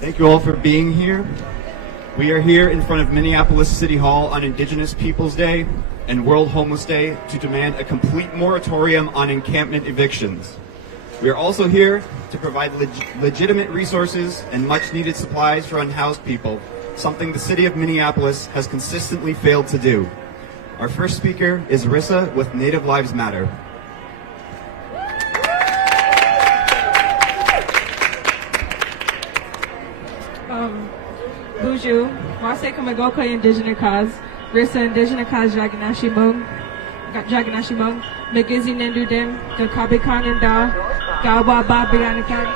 Thank you all for being here. We are here in front of Minneapolis City Hall on Indigenous Peoples Day and World Homeless Day to demand a complete moratorium on encampment evictions. We are also here to provide legitimate resources and much-needed supplies for unhoused people, something the city of Minneapolis has consistently failed to do. Our first speaker is Rissa with Native Lives Matter. Buju, Wase Kamagoko Indigenous Cause, Rissa Indigenous Cause Jaganashimung, Megizi Nendudem, Gakabikan and Da, Gawa Babianakan.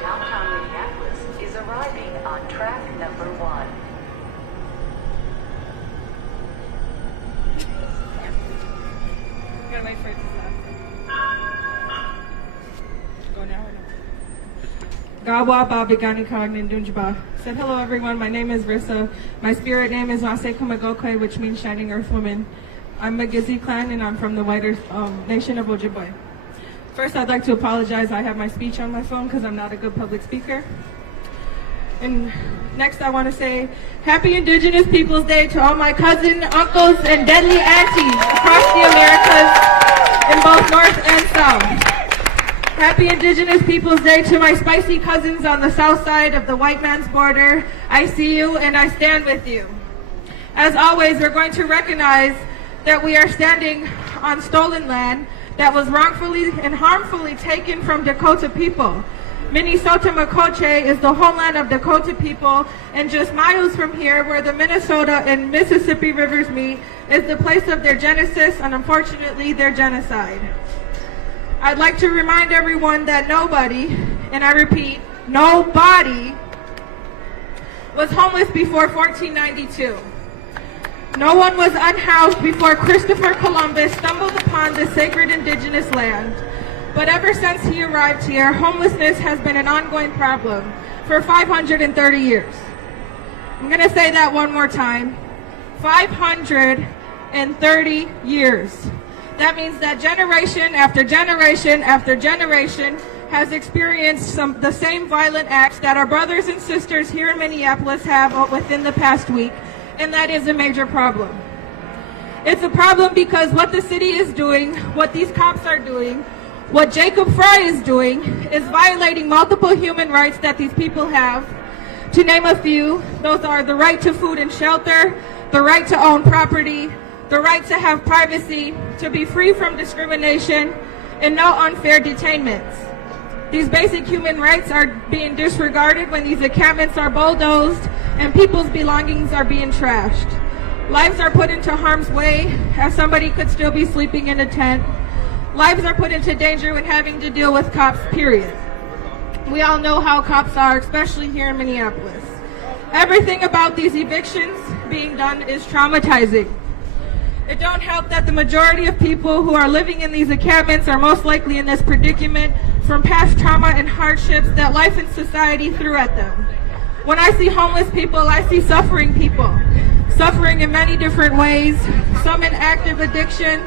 Downtown Minneapolis is arriving on track number 1. Gotta wait for it to stop. Go now or no? Gawa Babiganikan and Dunjba. Said hello everyone, my name is Rissa. My spirit name is Wase Kamagokwe, which means Shining Earth Woman. I'm a Gizi clan and I'm from the wider nation of Ojibwe. First, I'd like to apologize. I have my speech on my phone because I'm not a good public speaker. And next, I want to say Happy Indigenous Peoples Day to all my cousins, uncles, and deadly aunties across the Americas in both North and South. Happy Indigenous Peoples Day to my spicy cousins on the south side of the white man's border. I see you and I stand with you. As always, we're going to recognize that we are standing on stolen land that was wrongfully and harmfully taken from Dakota people. Minnesota Makoche is the homeland of Dakota people, and just miles from here, where the Minnesota and Mississippi rivers meet, is the place of their genesis and unfortunately their genocide. I'd like to remind everyone that nobody, and I repeat, nobody, was homeless before 1492. No one was unhoused before Christopher Columbus stumbled upon this sacred indigenous land. But ever since he arrived here, homelessness has been an ongoing problem for 530 years. I'm going to say that one more time. 530 years. That means that generation after generation after generation has experienced the same violent acts that our brothers and sisters here in Minneapolis have within the past week, and that is a major problem. It's a problem because what the city is doing, what these cops are doing, what Jacob Fry is doing, is violating multiple human rights that these people have. To name a few, those are the right to food and shelter, the right to own property, the right to have privacy, to be free from discrimination, and no unfair detainments. These basic human rights are being disregarded when these encampments are bulldozed and people's belongings are being trashed. Lives are put into harm's way as somebody could still be sleeping in a tent. Lives are put into danger when having to deal with cops, period. We all know how cops are, especially here in Minneapolis. Everything about these evictions being done is traumatizing. It don't help that the majority of people who are living in these encampments are most likely in this predicament from past trauma and hardships that life and society threw at them. When I see homeless people, I see suffering people. Suffering in many different ways, some in active addictions,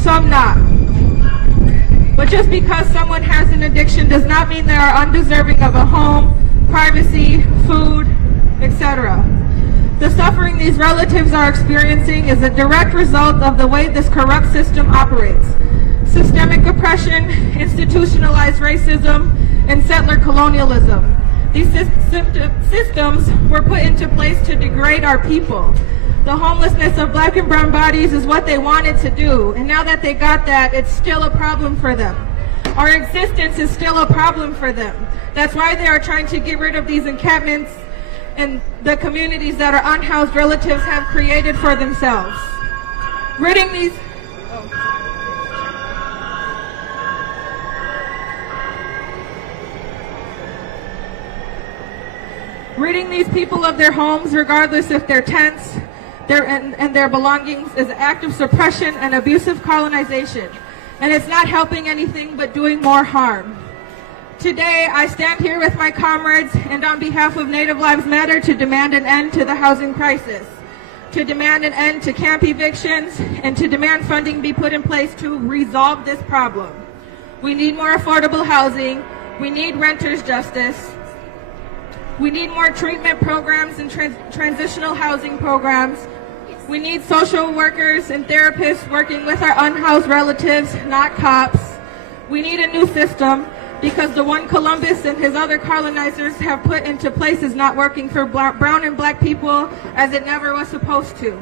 some not. But just because someone has an addiction does not mean they are undeserving of a home, privacy, food, etc. The suffering these relatives are experiencing is a direct result of the way this corrupt system operates. Systemic oppression, institutionalized racism, and settler colonialism. These systems were put into place to degrade our people. The homelessness of black and brown bodies is what they wanted to do, and now that they got that, it's still a problem for them. Our existence is still a problem for them. That's why they are trying to get rid of these encampments and the communities that our unhoused relatives have created for themselves. Ridding these people of their homes, regardless if they're tents, and their belongings, is an act of suppression and abusive colonization. And it's not helping anything but doing more harm. Today, I stand here with my comrades and on behalf of Native Lives Matter to demand an end to the housing crisis. to demand an end to camp evictions, and to demand funding be put in place to resolve this problem. We need more affordable housing. We need renters' justice. We need more treatment programs and transitional housing programs. We need social workers and therapists working with our unhoused relatives, not cops. We need a new system because the one Columbus and his other colonizers have put into place is not working for brown and black people as it never was supposed to.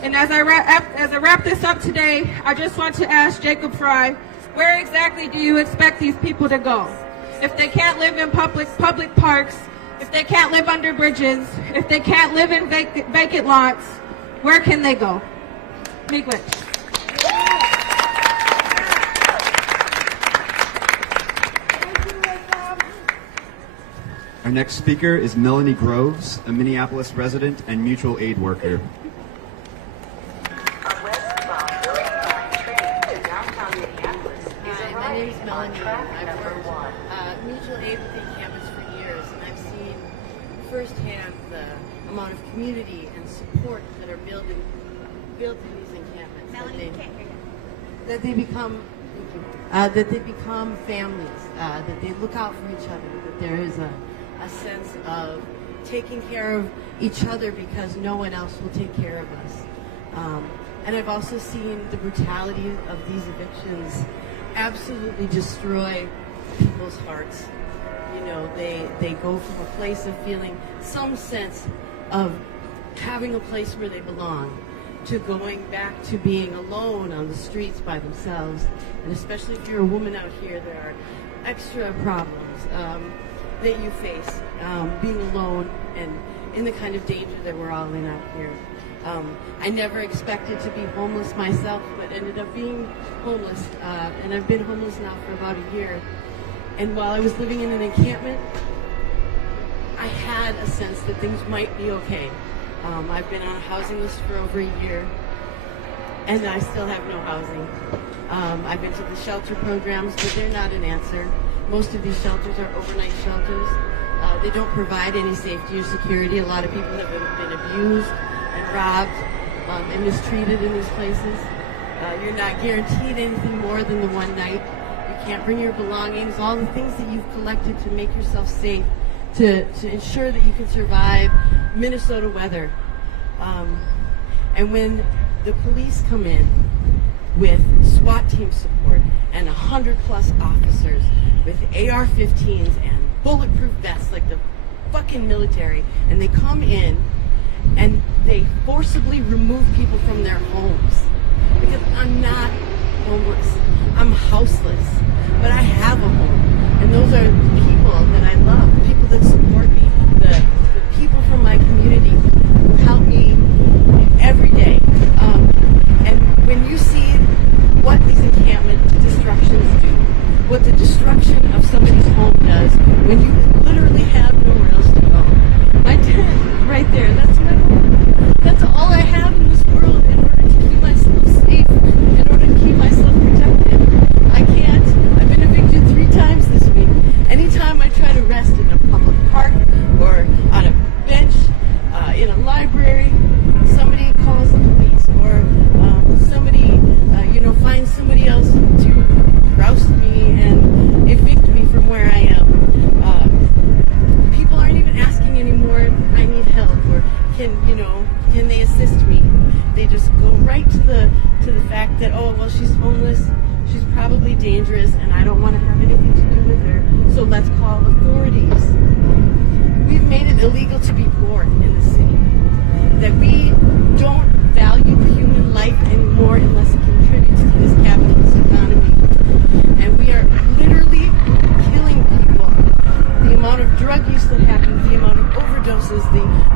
And as I wrap this up today, I just want to ask Jacob Fry, where exactly do you expect these people to go? If they can't live in public parks, if they can't live under bridges, if they can't live in vacant lots, where can they go? Miigwech. Our next speaker is Melanie Groves, a Minneapolis resident and mutual aid worker. A westbound Grapevine train to downtown Minneapolis is My arriving name's on Melanie. track I've number worked 1. mutual aid with encampments for years, and I've seen firsthand the amount of community and support that are built in these encampments. That they become families. That they look out for each other. That there is a sense of taking care of each other because no one else will take care of us. And I've also seen the brutality of these evictions absolutely destroy people's hearts. You know, they go from a place of feeling some sense of having a place where they belong to going back to being alone on the streets by themselves. And especially if you're a woman out here, there are extra problems that you face being alone and in the kind of danger that we're all in out here. I never expected to be homeless myself, but ended up being homeless, and I've been homeless now for about a year. And while I was living in an encampment, I had a sense that things might be okay. I've been on a housing list for over a year, and I still have no housing. I've been to the shelter programs, but they're not an answer. Most of these shelters are overnight shelters. They don't provide any safety or security. A lot of people have been abused and robbed and mistreated in these places. You're not guaranteed anything more than the one night. You can't bring your belongings, all the things that you've collected to make yourself safe, to ensure that you can survive Minnesota weather. And when the police come in with SWAT team support and 100+ officers with AR-15s and bulletproof vests like the fucking military, and they come in and they forcibly remove people from their homes. Because I'm not homeless, I'm houseless, but I have a home. And those are the people that I love, the people that support me, the people from my community who help me every day. And when you see what these encampment destructions do, what the destruction of somebody's home does, when you literally have nowhere else to go. My tent, right there, that's my home. That's all I have in this world in order to keep myself safe, in order to keep myself protected. I can't. I've been evicted 3 times this week. Anytime I try to rest in a public park or on a bench, in a library, somebody calls the police, or somebody, finds somebody else to roust me and evict me from where I am. People aren't even asking anymore if I need help or can they assist me. They just go right to the fact that, oh, well, she's homeless, she's probably dangerous, and I don't want to have anything to do with her, so let's call authorities. We've made it illegal to be poor in the city. That we don't value human life anymore unless it contributes to this capitalist economy. And we are literally killing people. The amount of drug use that happens, the amount of overdoses,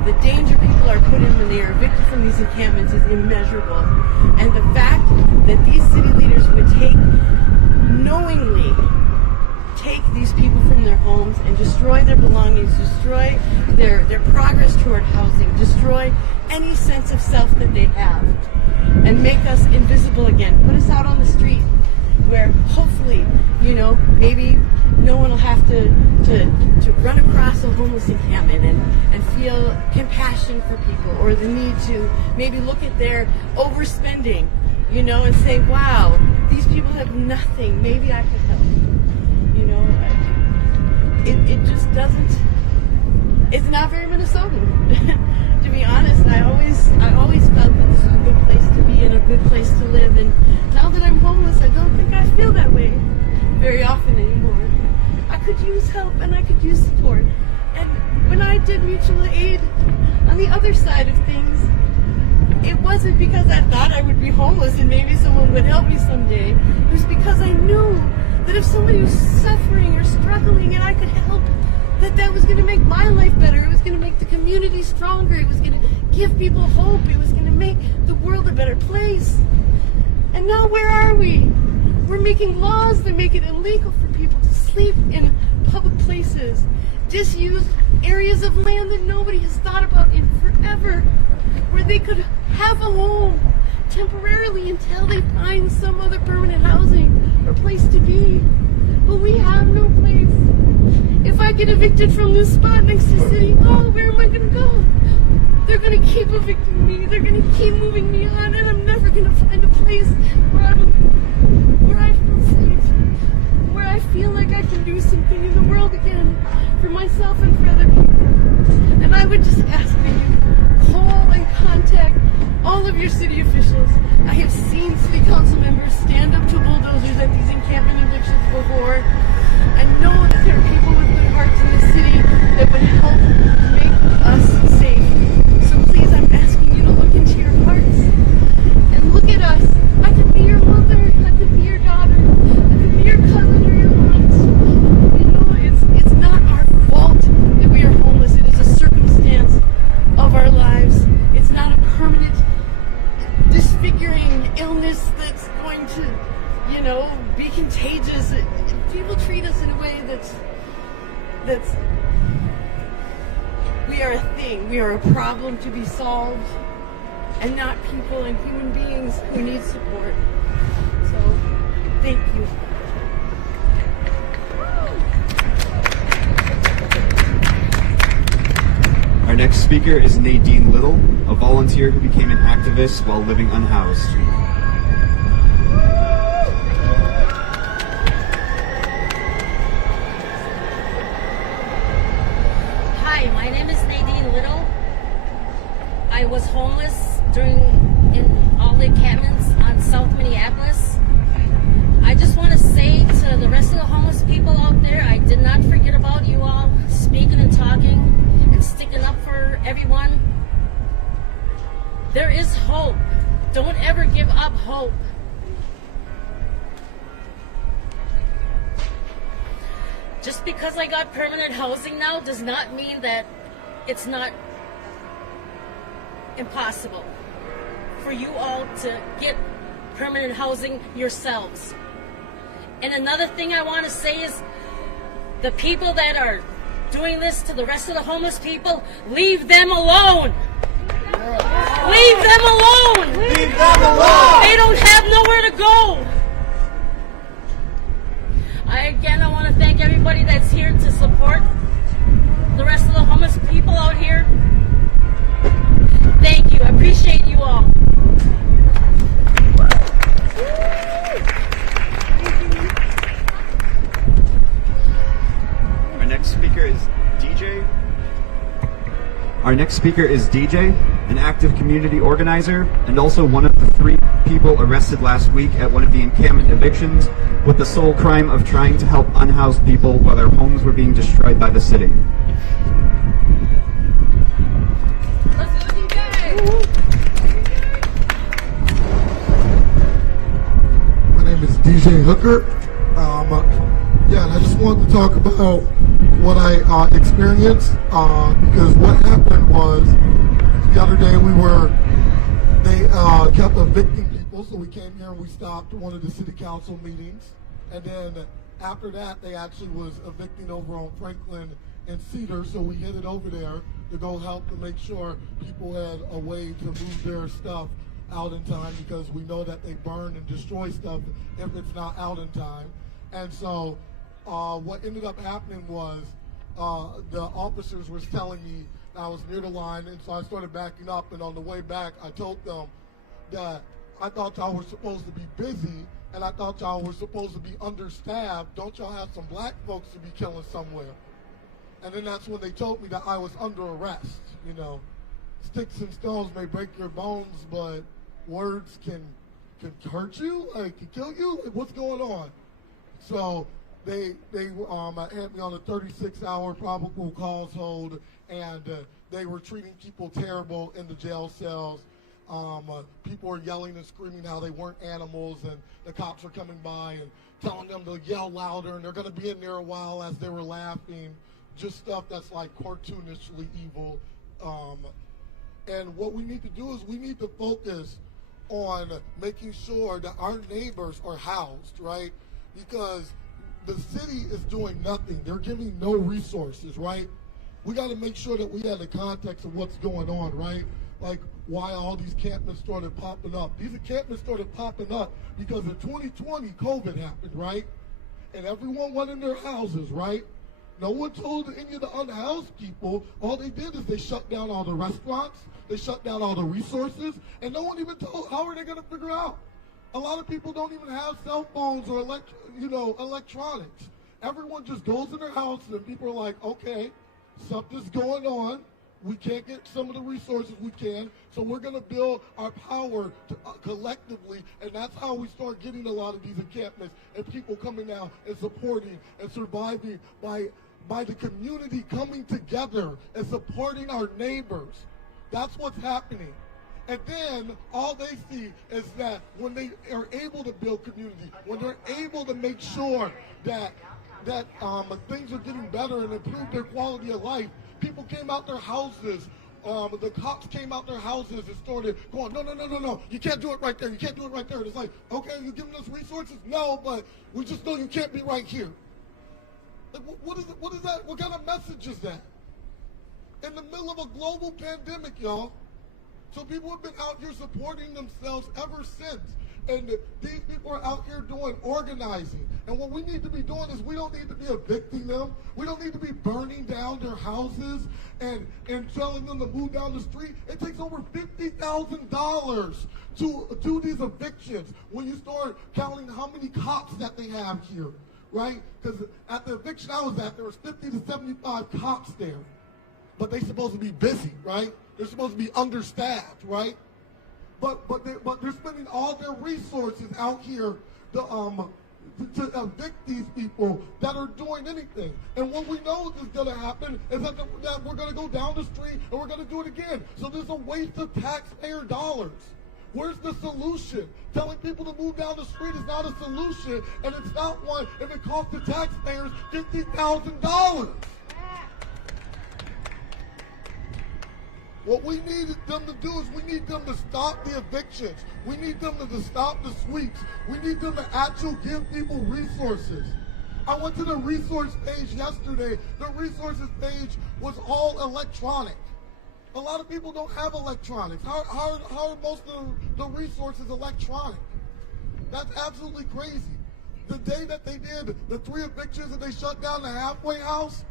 the danger people are put in when they are evicted from these encampments is immeasurable. And the fact that these city leaders would knowingly take these people from their homes and destroy their belongings, destroy their progress toward housing, destroy any sense of self that they have, and make us invisible again, put us out on the street. where hopefully, maybe no one will have to run across a homeless encampment and feel compassion for people, or the need to maybe look at their overspending, and say, wow, these people have nothing, maybe I could help. It just doesn't, it's not very Minnesotan. To be honest, I always felt that this was a good place to be and a good place to live, and now that I'm homeless, I don't think I feel that way very often anymore. I could use help and I could use support. And when I did mutual aid on the other side of things, it wasn't because I thought I would be homeless and maybe someone would help me someday. It was because I knew that if somebody was suffering or struggling and I could help, that was going to make my life better. It was going to make the community stronger. It was going to give people hope. It was going to make the world a better place. And now where are we? We're making laws that make it illegal for people to sleep in public places, disused areas of land that nobody has thought about in forever, where they could have a home temporarily until they find some other permanent housing or place to be. But we have no place. If I get evicted from this spot next to City Hall, where am I going to go? They're going to keep evicting me. They're going to keep moving me on, and I'm never going to find a place where I feel safe, where I feel like I can do something in the world again for myself and for other people. And I would just ask that you call and contact all of your city officials. I have seen city council members stand up to bulldozers at these encampment evictions before. I know that there are people with good hearts in the city that would help make us safe. So please, I'm asking you to look into your hearts and look at us. I could be your mother, I could be your daughter, I could be your cousin or your aunt. It's not our fault that we are homeless. It is a circumstance of our lives. It's not a permanent, disfiguring illness that's going to, be contagious. People treat us in a way that's we are a thing. We are a problem to be solved, and not people and human beings who need support. So, thank you. Our next speaker is Nadine Little, a volunteer who became an activist while living unhoused. Hi, my name is Nadine Little. I was homeless in all the encampments on South Minneapolis. I just want to say to the rest of the homeless people out there, I did not forget about you all speaking and talking and sticking up for everyone. There is hope. Don't ever give up hope. Just because I got permanent housing now does not mean that it's not impossible for you all to get permanent housing yourselves. And another thing I want to say is the people that are doing this to the rest of the homeless people, leave them alone. Leave them alone. Leave them alone. They don't have nowhere to go. I want to thank everybody that's here to support the rest of the homeless people out here. Thank you. I appreciate you all. Our next speaker is DJ, an active community organizer, and also one of the 3 people arrested last week at one of the encampment evictions with the sole crime of trying to help unhoused people while their homes were being destroyed by the city. Let's do it, DJ. My name is DJ Hooker. And I just wanted to talk about what I experienced because what happened was the other day they kept evicting people, so we came here and we stopped one of the city council meetings, and then after that they actually was evicting over on Franklin and Cedar, so we headed over there to go help to make sure people had a way to move their stuff out in time because we know that they burn and destroy stuff if it's not out in time. And so what ended up happening was the officers were telling me I was near the line, and so I started backing up, and on the way back I told them that I thought y'all were supposed to be busy and I thought y'all were supposed to be understaffed. Don't y'all have some black folks to be killing somewhere? And then that's when they told me that I was under arrest. You know, sticks and stones may break your bones, but words can hurt you, like can kill you. Like, what's going on? So they had me on a 36-hour probable cause hold, and they were treating people terrible in the jail cells. People were yelling and screaming how they weren't animals, and the cops were coming by and telling them to yell louder, and they're going to be in there a while as they were laughing. Just stuff that's like cartoonishly evil. And what we need to do is we need to focus on making sure that our neighbors are housed, right? Because the city is doing nothing. They're giving no resources, right? We got to make sure that we have the context of what's going on, right? Like why all these encampments started popping up. These encampments started popping up because in 2020, COVID happened, right? And everyone went in their houses, right? No one told any of the unhoused people. All they did is they shut down all the restaurants, they shut down all the resources, and no one even told how are they going to figure out. A lot of people don't even have cell phones or electronics. Everyone just goes in their house and people are like, okay, something's going on. We can't get some of the resources we can, so we're going to build our power collectively, and that's how we start getting a lot of these encampments and people coming out and supporting and surviving by the community coming together and supporting our neighbors. That's what's happening. And then all they see is that when they are able to build community, when they're able to make sure that things are getting better and improve their quality of life, people came out their houses. The cops came out their houses and started going, no, you can't do it right there. You can't do it right there. And it's like, okay, you're giving us resources? No, but we just know you can't be right here. Like, what is it? What is that? What kind of message is that? In the middle of a global pandemic, y'all. So people have been out here supporting themselves ever since. And these people are out here doing organizing. And what we need to be doing is we don't need to be evicting them. We don't need to be burning down their houses and telling them to move down the street. It takes over $50,000 to do these evictions when you start counting how many cops that they have here, right? Because at the eviction I was at, there was 50 to 75 cops there. But they're supposed to be busy, right? They're supposed to be understaffed, right? But they're spending all their resources out here to evict these people that are doing anything. And what we know is going to happen is that we're going to go down the street and we're going to do it again. So there's a waste of taxpayer dollars. Where's the solution? Telling people to move down the street is not a solution, and it's not one if it costs the taxpayers $50,000. What we need them to do is we need them to stop the evictions. We need them to stop the sweeps. We need them to actually give people resources. I went to the resource page yesterday. The resources page was all electronic. A lot of people don't have electronics. How are most of the resources electronic? That's absolutely crazy. The day that they did the 3 evictions and they shut down the halfway house,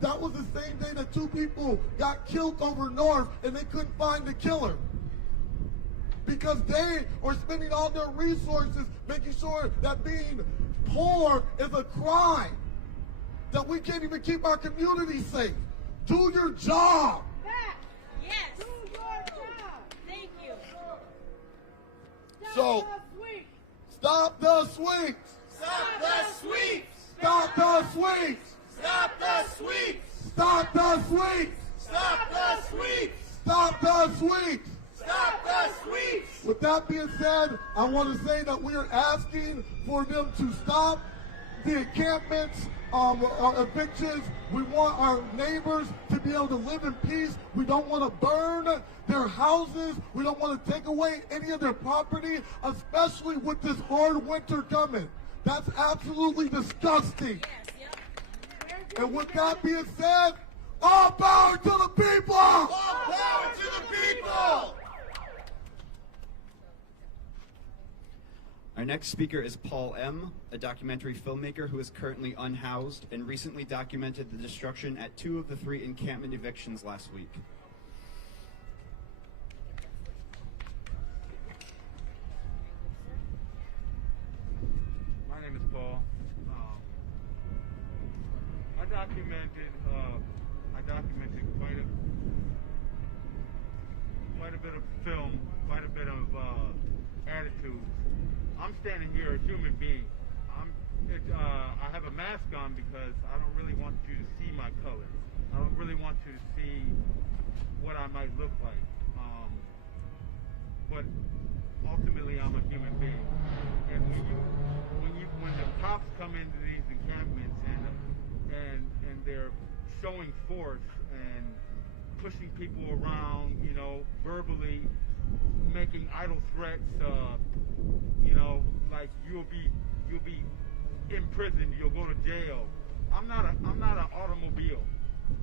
that was the same day that 2 people got killed over north and they couldn't find the killer. Because they are spending all their resources making sure that being poor is a crime. That we can't even keep our community safe. Do your job. Yes. Do your job. Thank you. So, stop the sweeps. Stop the sweeps! Stop the sweeps. Stop the sweeps! Stop the sweeps. Stop the sweeps! Stop the sweeps. Stop the sweeps! With that being said, I want to say that we are asking for them to stop the encampments, evictions. We want our neighbors to be able to live in peace. We don't want to burn their houses. We don't want to take away any of their property, especially with this hard winter coming. That's absolutely disgusting. Yes, yep. And with that being said, all power to the people! All power to the people! Our next speaker is Paul M., a documentary filmmaker who is currently unhoused and recently documented the destruction at 2 of the 3 encampment evictions last week. My name is Paul. I documented quite a bit of film, quite a bit of attitudes. I'm standing here a human being. I have a mask on because I don't really want you to see my color. I don't really want you to see what I might look like. But ultimately, I'm a human being. And when the cops come into these encampments and they're showing force and pushing people around, you know, verbally, making idle threats, you know, like you'll be in prison, you'll go to jail. I'm not an automobile.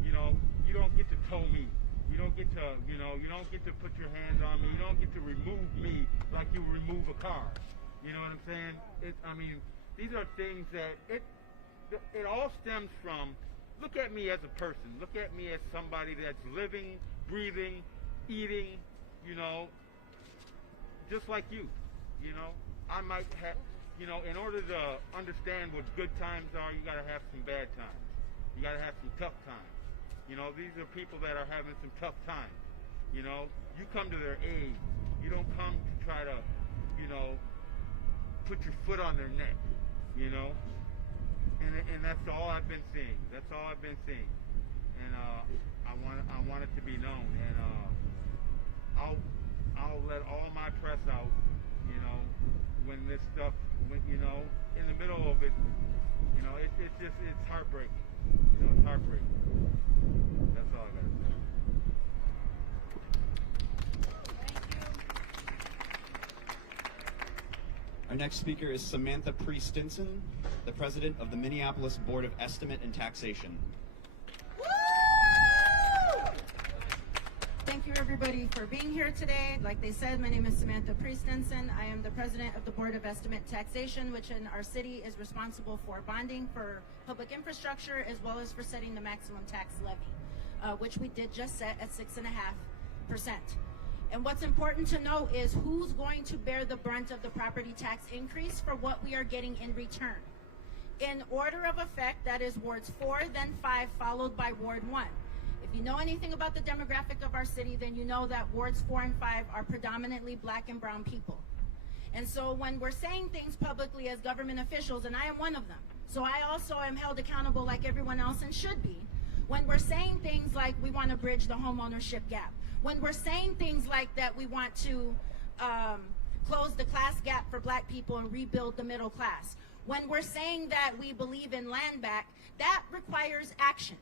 You know, you don't get to tow me. You don't get to, you don't get to put your hands on me. You don't get to remove me like you remove a car. You know what I'm saying? I mean, these are things that it all stems from. Look at me as a person. Look at me as somebody that's living, breathing, eating, you know, just like you. You know, I might have, you know, in order to understand what good times are, you got to have some bad times. You got to have some tough times. You know, these are people that are having some tough times. You know, you come to their aid. You don't come to try to, you know, put your foot on their neck, you know. And that's all I've been seeing. That's all I've been seeing. And I want it to be known. And I'll let all my press out, you know, when this stuff, you know, in the middle of it, you know, it's heartbreaking. You know, it's heartbreaking. That's all I got to say. Our next speaker is Samantha Pre-Stinson, the president of the Minneapolis Board of Estimate and Taxation. Thank you, everybody, for being here today. Like they said, my name is Samantha Pre-Stinson. I am the president of the Board of Estimate and Taxation, which in our city is responsible for bonding for public infrastructure as well as for setting the maximum tax levy, which we did just set at 6.5%. And what's important to know is who's going to bear the brunt of the property tax increase for what we are getting in return. In order of effect, that is wards 4, then 5, followed by ward 1. If you know anything about the demographic of our city, then you know that wards 4 and 5 are predominantly black and brown people. And so when we're saying things publicly as government officials, and I am one of them, so I also am held accountable like everyone else and should be, when we're saying things like we want to bridge the home ownership gap, when we're saying things like that we want to close the class gap for black people and rebuild the middle class, when we're saying that we believe in land back, that requires action,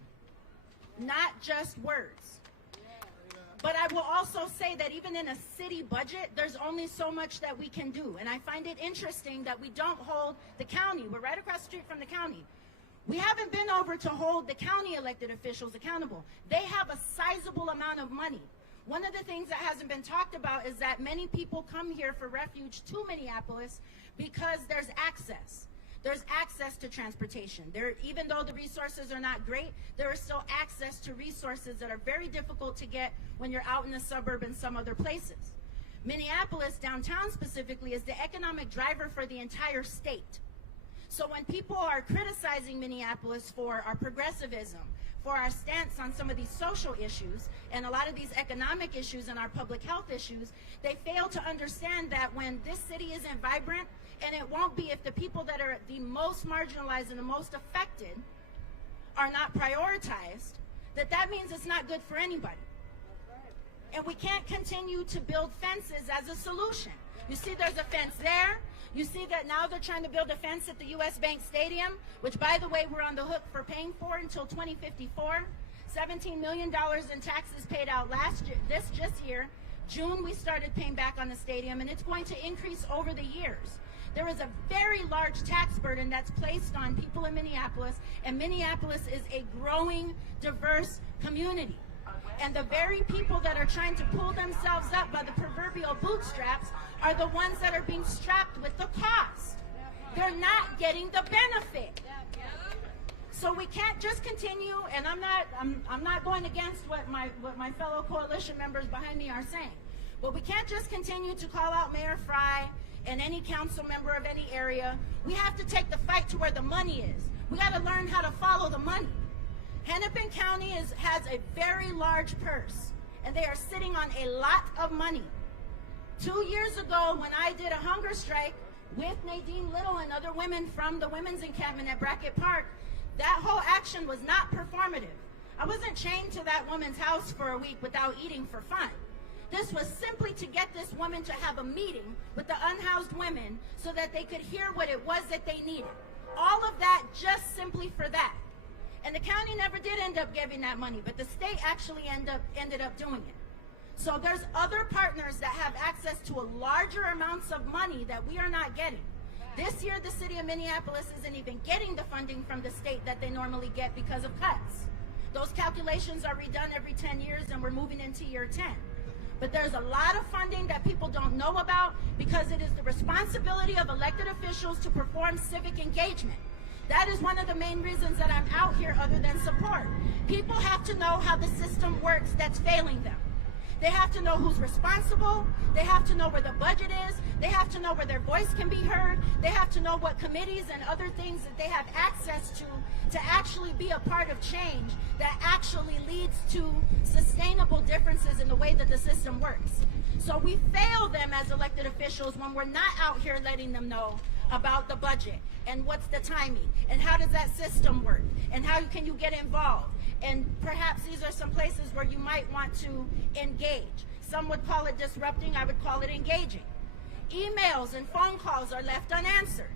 not just words. But I will also say that even in a city budget, there's only so much that we can do. And I find it interesting that we don't hold the county. We're right across the street from the county. We haven't been over to hold the county elected officials accountable. They have a sizable amount of money. One of the things that hasn't been talked about is that many people come here for refuge to Minneapolis because there's access. There's access to transportation. Even though the resources are not great, there is still access to resources that are very difficult to get when you're out in the suburb and some other places. Minneapolis, downtown specifically, is the economic driver for the entire state. So when people are criticizing Minneapolis for our progressivism, for our stance on some of these social issues and a lot of these economic issues and our public health issues, they fail to understand that when this city isn't vibrant, and it won't be if the people that are the most marginalized and the most affected are not prioritized, that means it's not good for anybody. And we can't continue to build fences as a solution. You see there's a fence there. You see that now they're trying to build a fence at the U.S. Bank Stadium, which, by the way, we're on the hook for paying for until 2054. $17 million in taxes paid out last year, this year. June, we started paying back on the stadium, and it's going to increase over the years. There is a very large tax burden that's placed on people in Minneapolis, and Minneapolis is a growing, diverse community. And the very people that are trying to pull themselves up by the proverbial bootstraps are the ones that are being strapped with the cost. they're not getting the benefit. So we can't just continue, and I'm not going against what my fellow coalition members behind me are saying, but we can't just continue to call out Mayor Fry and any council member of any area. We have to take the fight to where the money is. We got to learn how to follow the money. Hennepin County has a very large purse, and they are sitting on a lot of money. 2 years ago, when I did a hunger strike with Nadine Little and other women from the women's encampment at Brackett Park, that whole action was not performative. I wasn't chained to that woman's house for a week without eating for fun. This was simply to get this woman to have a meeting with the unhoused women so that they could hear what it was that they needed. All of that just simply for that. And the county never did end up giving that money, but the state actually ended up doing it. So there's other partners that have access to a larger amounts of money that we are not getting. This year, the city of Minneapolis isn't even getting the funding from the state that they normally get because of cuts. Those calculations are redone every 10 years, and we're moving into year 10. But there's a lot of funding that people don't know about because it is the responsibility of elected officials to perform civic engagement. That is one of the main reasons that I'm out here other than support. People have to know how the system works that's failing them. They have to know who's responsible. They have to know where the budget is. They have to know where their voice can be heard. They have to know what committees and other things that they have access to actually be a part of change that actually leads to sustainable differences in the way that the system works. So we fail them as elected officials when we're not out here letting them know about the budget and what's the timing and how does that system work and how can you get involved. And perhaps these are some places where you might want to engage. Some would call it disrupting, I would call it engaging. Emails and phone calls are left unanswered.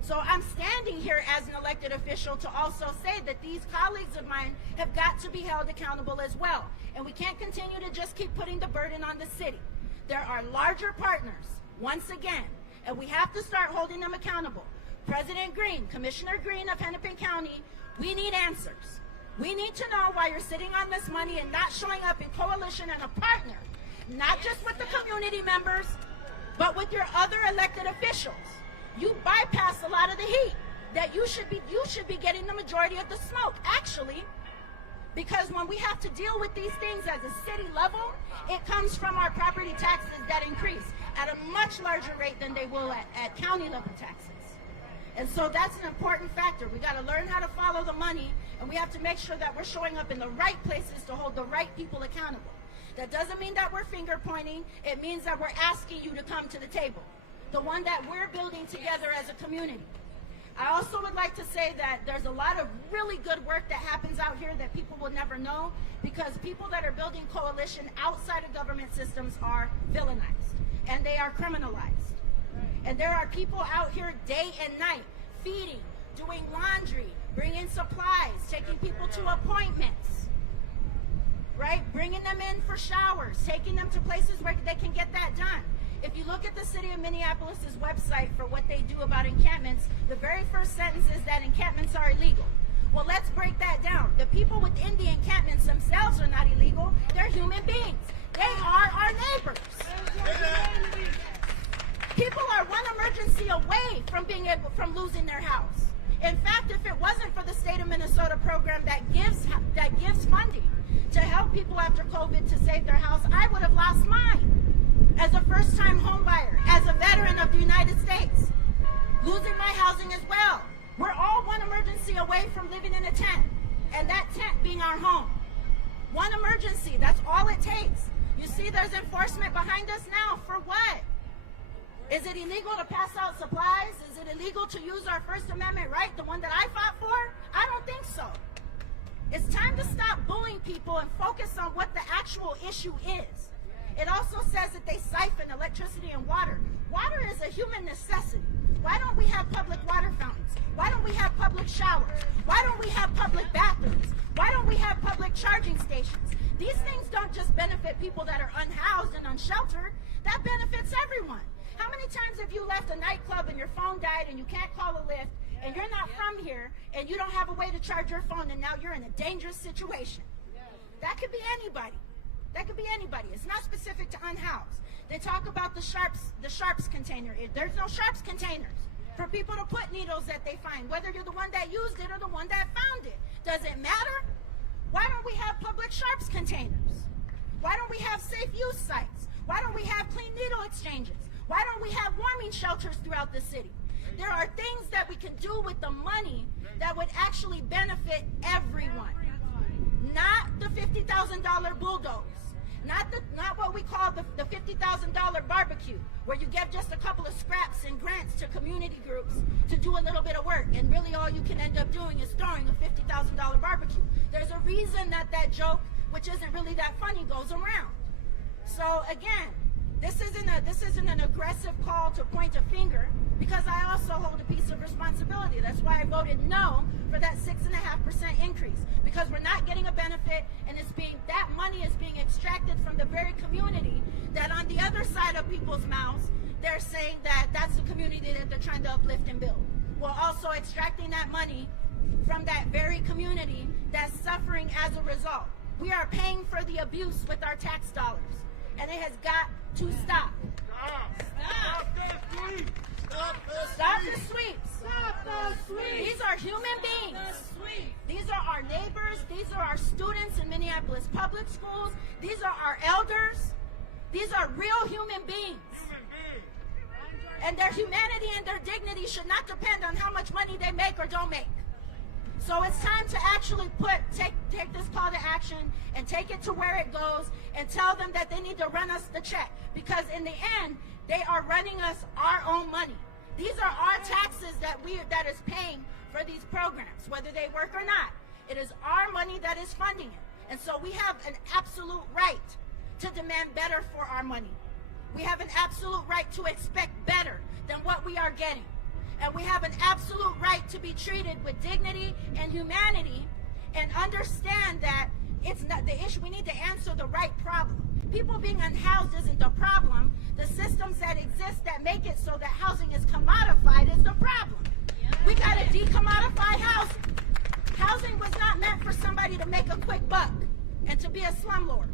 So I'm standing here as an elected official to also say that these colleagues of mine have got to be held accountable as well. And we can't continue to just keep putting the burden on the city. There are larger partners, once again, and we have to start holding them accountable. President Green, Commissioner Green of Hennepin County, we need answers. We need to know why you're sitting on this money and not showing up in coalition and a partner, not just with the community members, but with your other elected officials. You bypass a lot of the heat that you should be getting the majority of the smoke, actually, because when we have to deal with these things at the city level, it comes from our property taxes that increase at a much larger rate than they will at county level taxes. And so that's an important factor. We got to learn how to follow the money, and we have to make sure that we're showing up in the right places to hold the right people accountable. That doesn't mean that we're finger pointing. It means that we're asking you to come to the table, the one that we're building together as a community. I also would like to say that there's a lot of really good work that happens out here that people will never know because people that are building coalition outside of government systems are villainized and they are criminalized. And there are people out here day and night feeding, doing laundry, bringing supplies, taking people to appointments, right? Bringing them in for showers, taking them to places where they can get that done. If you look at the city of Minneapolis' website for what they do about encampments, the very first sentence is that encampments are illegal. Well, let's break that down. The people within the encampments themselves are not illegal. They're human beings. They are our neighbors. People are one emergency away from losing their house. In fact, if it wasn't for the state of Minnesota program that gives funding to help people after COVID to save their house, I would have lost mine as a first-time home buyer, as a veteran of the United States, losing my housing as well. We're all one emergency away from living in a tent, and that tent being our home. One emergency, that's all it takes. You see there's enforcement behind us now, for what? Is it illegal to pass out supplies? Is it illegal to use our First Amendment right, the one that I fought for? I don't think so. It's time to stop bullying people and focus on what the actual issue is. It also says that they siphon electricity and water. Water is a human necessity. Why don't we have public water fountains? Why don't we have public showers? Why don't we have public bathrooms? Why don't we have public charging stations? These things don't just benefit people that are unhoused and unsheltered. That benefits everyone. How many times have you left a nightclub and your phone died and you can't call a lift and you're not from here and you don't have a way to charge your phone and now you're in a dangerous situation? That could be anybody. That could be anybody. It's not specific to unhoused. They talk about the Sharps container. There's no Sharps containers. for people to put needles that they find, whether you're the one that used it or the one that found it. Does it matter? Why don't we have public sharps containers? Why don't we have safe use sites? Why don't we have clean needle exchanges? Why don't we have warming shelters throughout the city? There are things that we can do with the money that would actually benefit everyone. Not the $50,000 bulldoze. Not what we call the $50,000 barbecue, where you give just a couple of scraps and grants to community groups to do a little bit of work, and really all you can end up doing is throwing a $50,000 barbecue. There's a reason that joke, which isn't really that funny, goes around. So again, this isn't an aggressive call to point a finger, because I also hold a piece of responsibility. That's why I voted no for that 6.5% increase, because we're not getting a benefit, and that money is being extracted from the very community that on the other side of people's mouths, they're saying that that's the community that they're trying to uplift and build. We're also extracting that money from that very community that's suffering as a result. We are paying for the abuse with our tax dollars, and it has got to stop. Stop the sweeps. Stop the sweeps. These are human beings. These are our neighbors. These are our students in Minneapolis public schools. These are our elders. These are real human beings. And their humanity and their dignity should not depend on how much money they make or don't make. So it's time to actually take this call to action and take it to where it goes, and tell them that they need to run us the check, because in the end, they are running us our own money. These are our taxes that is paying for these programs, whether they work or not. It is our money that is funding it. And so we have an absolute right to demand better for our money. We have an absolute right to expect better than what we are getting. And we have an absolute right to be treated with dignity and humanity, and understand that it's not the issue. We need to answer the right problem. People being unhoused isn't the problem. The systems that exist that make it so that housing is commodified is the problem. We got to decommodify housing. Housing was not meant for somebody to make a quick buck and to be a slumlord.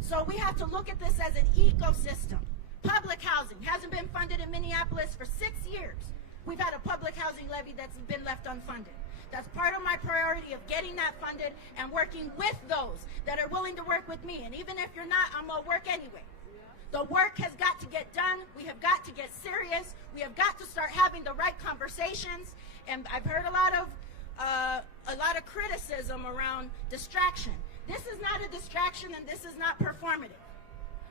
So we have to look at this as an ecosystem. Public housing hasn't been funded in Minneapolis for 6 years. We've had a public housing levy that's been left unfunded. That's part of my priority of getting that funded and working with those that are willing to work with me. And even if you're not, I'm going to work anyway. The work has got to get done. We have got to get serious. We have got to start having the right conversations. And I've heard a lot of criticism around distraction. This is not a distraction, and this is not performative.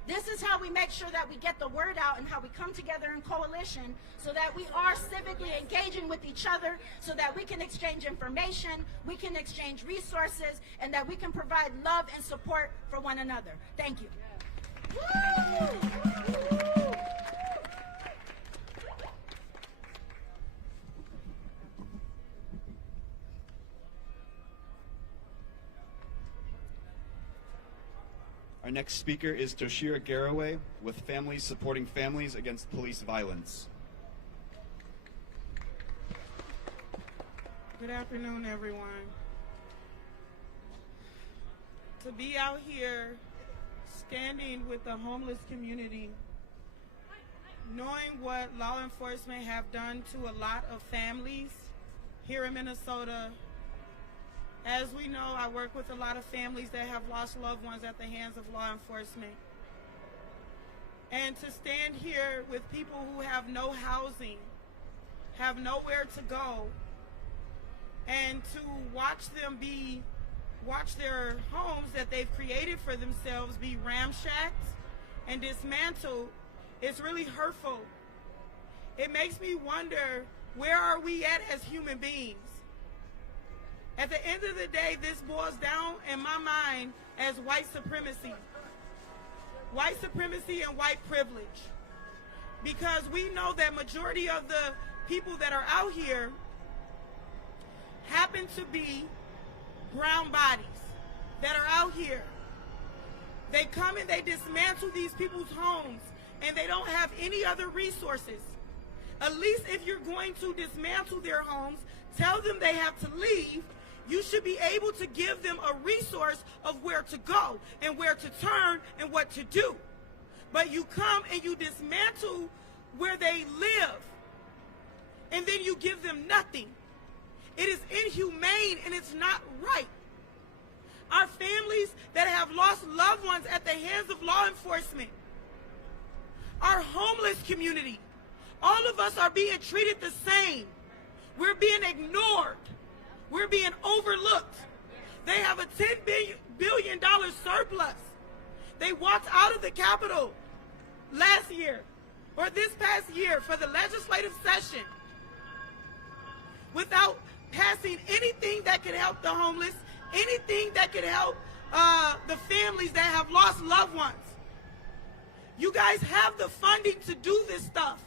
This is how we make sure that we get the word out, and how we come together in coalition so that we are civically engaging with each other, so that we can exchange information, we can exchange resources, and that we can provide love and support for one another. Thank you. Our next speaker is Toshira Garraway with Families Supporting Families Against Police Violence. Good afternoon, everyone. To be out here standing with the homeless community, knowing what law enforcement have done to a lot of families here in Minnesota. As we know, I work with a lot of families that have lost loved ones at the hands of law enforcement. And to stand here with people who have no housing, have nowhere to go, and to watch their homes that they've created for themselves be ramshacked and dismantled, it's really hurtful. It makes me wonder, where are we at as human beings? At the end of the day, this boils down in my mind as white supremacy. White supremacy and white privilege. Because we know that majority of the people that are out here happen to be brown bodies that are out here. They come and they dismantle these people's homes, and they don't have any other resources. At least if you're going to dismantle their homes, tell them they have to leave. You should be able to give them a resource of where to go and where to turn and what to do. But you come and you dismantle where they live. and then you give them nothing. It is inhumane and it's not right. Our families that have lost loved ones at the hands of law enforcement, our homeless community, all of us are being treated the same. We're being ignored. We're being overlooked. They have a $10 billion surplus. They walked out of the Capitol last year, or this past year, for the legislative session without passing anything that could help the homeless, anything that could help the families that have lost loved ones. You guys have the funding to do this stuff.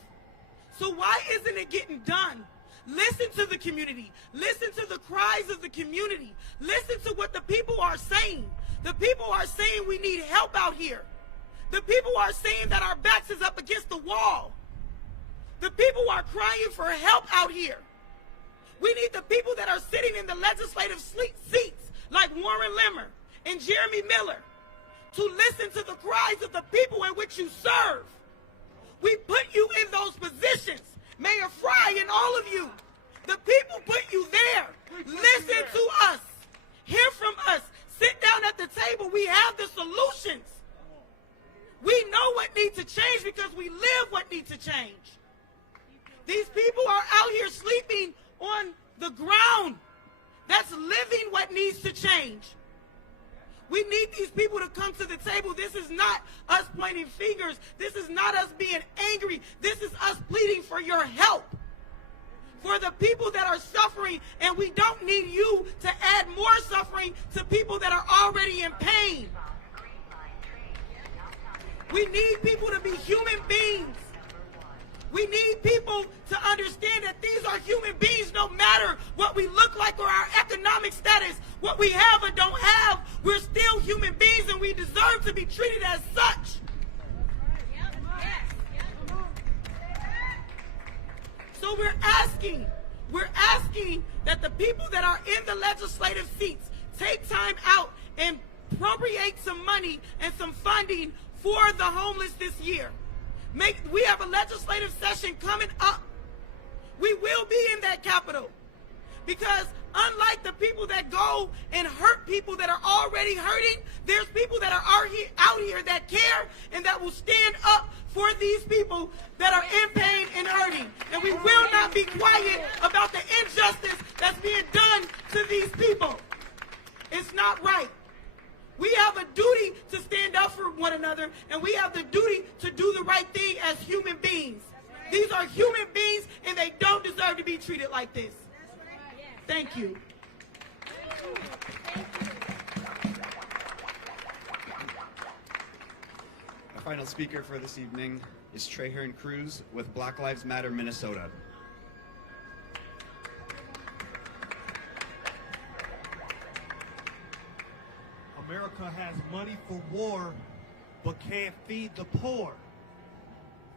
So why isn't it getting done? Listen to the community. Listen to the cries of the community. Listen to what the people are saying. The people are saying we need help out here. The people are saying that our backs is up against the wall. The people are crying for help out here. We need the people that are sitting in the legislative seats, like Warren Limmer and Jeremy Miller, to listen to the cries of the people in which you serve. We put you in those positions. Mayor Fry and all of you. The people put you there. Listen to us. Hear from us. Sit down at the table. We have the solutions. We know what needs to change because we live what needs to change. These people are out here sleeping on the ground. That's living what needs to change. We need these people to come to the table. This is not us pointing fingers. This is not us being angry. This is us pleading for your help. For the people that are suffering, and we don't need you to add more suffering to people that are already in pain. We need people to be human beings. We need people to understand that these are human beings no matter what we look like or our economic status, what we have or don't have. We're still human beings and we deserve to be treated as such. So we're asking that the people that are in the legislative seats take time out and appropriate some money and some funding for the homeless this year. We have a legislative session coming up. We will be in that Capitol because unlike the people that go and hurt people that are already hurting, there's people that are out here that care and that will stand up for these people that are in pain and hurting. And we will not be quiet about the injustice that's being done to these people. It's not right. We have a duty to stand up for one another, and we have the duty to do the right thing as human beings. These are human beings, and they don't deserve to be treated like this. Thank you. Our final speaker for this evening is Trahern Cruz with Black Lives Matter Minnesota. America has money for war, but can't feed the poor.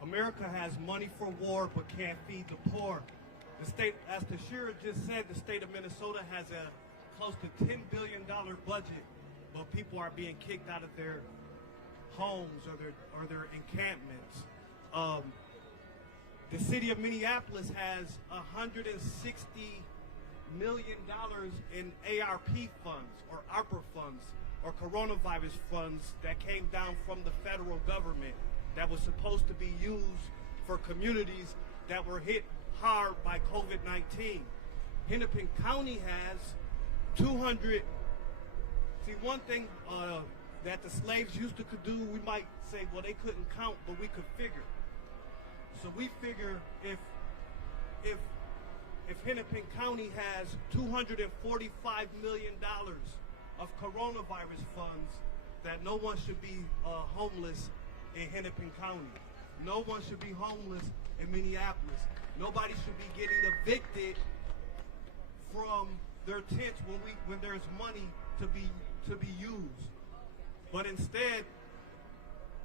America has money for war, but can't feed the poor. The state, as Tashira just said, the state of Minnesota has a close to $10 billion budget, but people are being kicked out of their homes or their encampments. The city of Minneapolis has $160 million in ARP funds or ARPA funds or coronavirus funds that came down from the federal government that was supposed to be used for communities that were hit hard by COVID-19. Hennepin County has 200. See, one thing that the slaves used to do, we might say, well, they couldn't count, but we could figure. So we figure if Hennepin County has $245 million of coronavirus funds, that no one should be homeless in Hennepin County. No one should be homeless in Minneapolis. Nobody should be getting evicted from their tents when there's money to be used. But instead,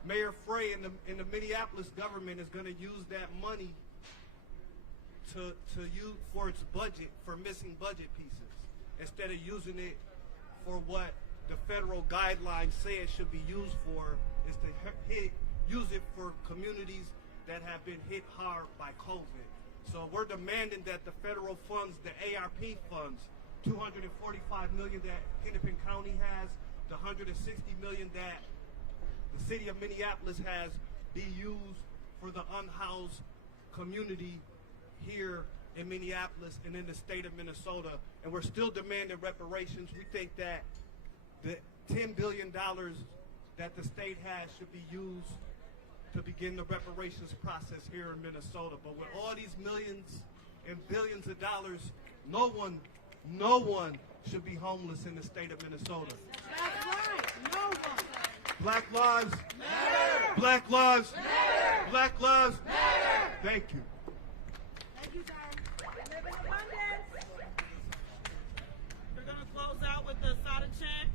Mayor Frey and the Minneapolis government is going to use that money to use for its budget, for missing budget pieces, instead of using it for what the federal guidelines say it should be used for, is to use it for communities that have been hit hard by COVID. So we're demanding that the federal funds, the ARP funds, $245 million that Hennepin County has, the $160 million that the city of Minneapolis has, be used for the unhoused community here in Minneapolis and in the state of Minnesota. And we're still demanding reparations. We think that the $10 billion that the state has should be used to begin the reparations process here in Minnesota. But with all these millions and billions of dollars, no one should be homeless in the state of Minnesota. That's right. No one. Black lives Matter. Black lives Matter. Black lives Matter. Thank you. Thank you, guys. Live in abundance. We're going to close out with the Sada chant.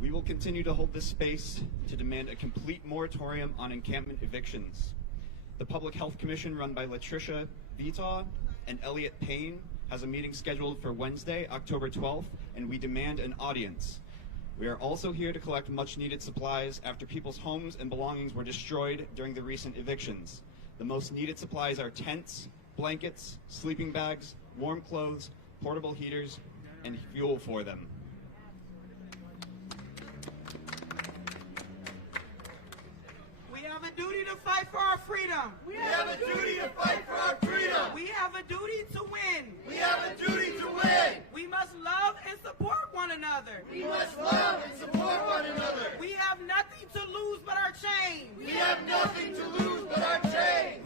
We will continue to hold this space to demand a complete moratorium on encampment evictions. The Public Health Commission, run by Latricia Vitaw and Elliot Payne, has a meeting scheduled for Wednesday, October 12th, and we demand an audience. We are also here to collect much-needed supplies after people's homes and belongings were destroyed during the recent evictions. The most needed supplies are tents, blankets, sleeping bags, warm clothes, portable heaters, and fuel for them. We have a duty to fight for our freedom. We have a duty to fight for our freedom. We have a duty to win. We have a duty to win. We must love and support one another. We must love and support one another. We have nothing to lose but our chains. We have nothing to lose but our chains.